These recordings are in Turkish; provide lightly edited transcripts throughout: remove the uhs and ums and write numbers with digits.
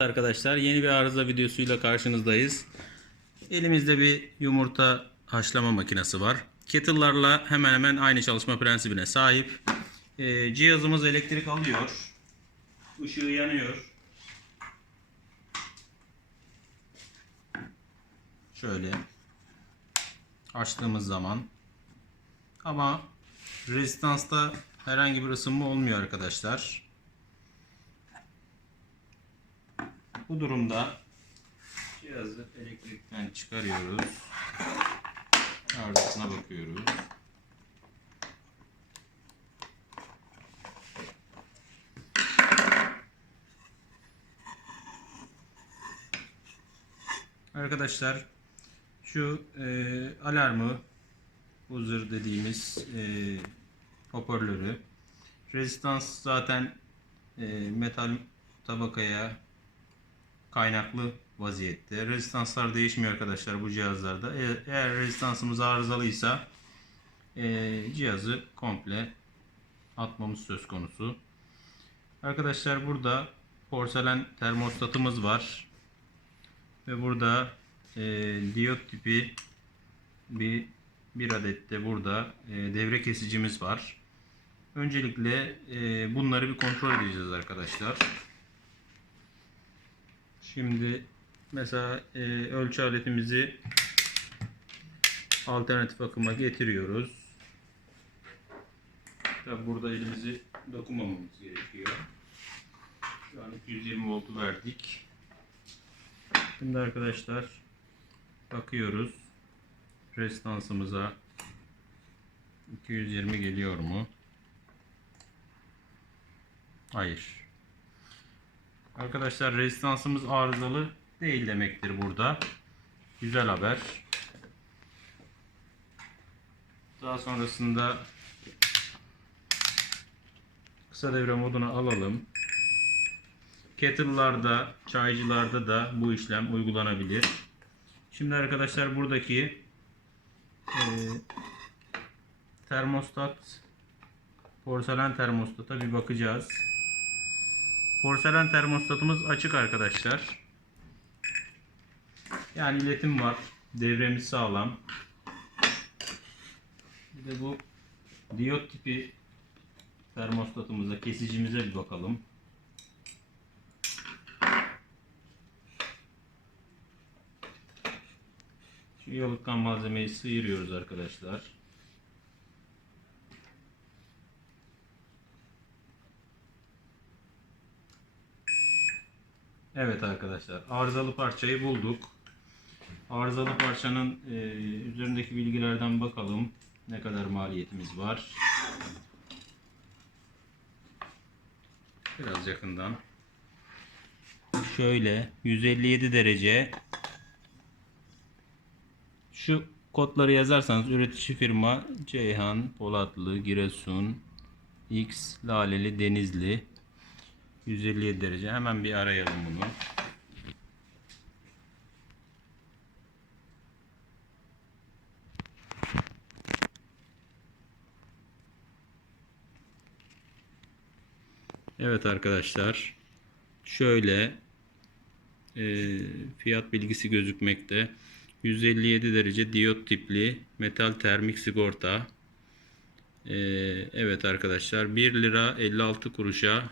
Arkadaşlar, yeni bir arıza videosuyla karşınızdayız. Elimizde bir yumurta haşlama makinesi var. Kettle'larla hemen hemen aynı çalışma prensibine sahip. Cihazımız elektrik alıyor. Işığı yanıyor. Şöyle açtığımız zaman. Ama rezistansta herhangi bir ısınma olmuyor arkadaşlar. Bu durumda cihazı elektrikten çıkarıyoruz. Arızasına bakıyoruz. Arkadaşlar, şu alarmı, buzzer dediğimiz hoparlörü, rezistans zaten metal tabakaya kaynaklı vaziyette. Rezistanslar değişmiyor arkadaşlar bu cihazlarda. Eğer rezistansımız arızalıysa cihazı komple atmamız söz konusu. Arkadaşlar, burada porselen termostatımız var. Ve burada diyot tipi bir adet de burada devre kesicimiz var. Öncelikle bunları bir kontrol edeceğiz arkadaşlar. Şimdi mesela ölçü aletimizi alternatif akıma getiriyoruz. Tabi burada elimizi dokunmamamız gerekiyor. Şu an 220 voltu verdik. Şimdi arkadaşlar bakıyoruz. Rezistansımıza 220 geliyor mu? Hayır. Arkadaşlar, rezistansımız arızalı değil demektir burada. Güzel haber. Daha sonrasında kısa devre moduna alalım. Kettle'larda, çaycılarda da bu işlem uygulanabilir. Şimdi arkadaşlar, buradaki termostat, porselen termostata bir bakacağız. Porselen termostatımız açık arkadaşlar. Yani iletim var. Devremiz sağlam. Bir de bu diyot tipi termostatımıza, kesicimize bir bakalım. Şu yalıtkan malzemeyi sıyırıyoruz arkadaşlar. Evet arkadaşlar, arızalı parçayı bulduk. Arızalı parçanın üzerindeki bilgilerden bakalım. Ne kadar maliyetimiz var. Biraz yakından. Şöyle 157 derece. Şu kodları yazarsanız üretici firma Ceyhan, Polatlı, Giresun, X, Laleli, Denizli. 157 derece. Hemen bir arayalım bunu. Evet arkadaşlar. Şöyle fiyat bilgisi gözükmekte. 157 derece diyot tipli metal termik sigorta. Evet arkadaşlar, 1 lira 56 kuruşa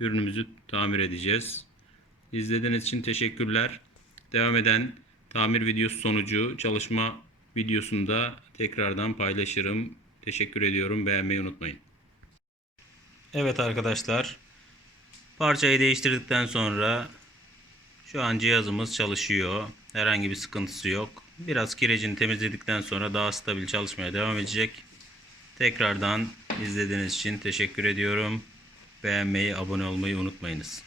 ürünümüzü tamir edeceğiz. İzlediğiniz için teşekkürler. Devam eden tamir videosu sonucu çalışma videosunda tekrardan paylaşırım. Teşekkür ediyorum. Beğenmeyi unutmayın. Evet arkadaşlar, parçayı değiştirdikten sonra şu an cihazımız çalışıyor. Herhangi bir sıkıntısı yok. Biraz kirecini temizledikten sonra daha stabil çalışmaya devam edecek. Tekrardan izlediğiniz için teşekkür ediyorum. Beğenmeyi, abone olmayı unutmayınız.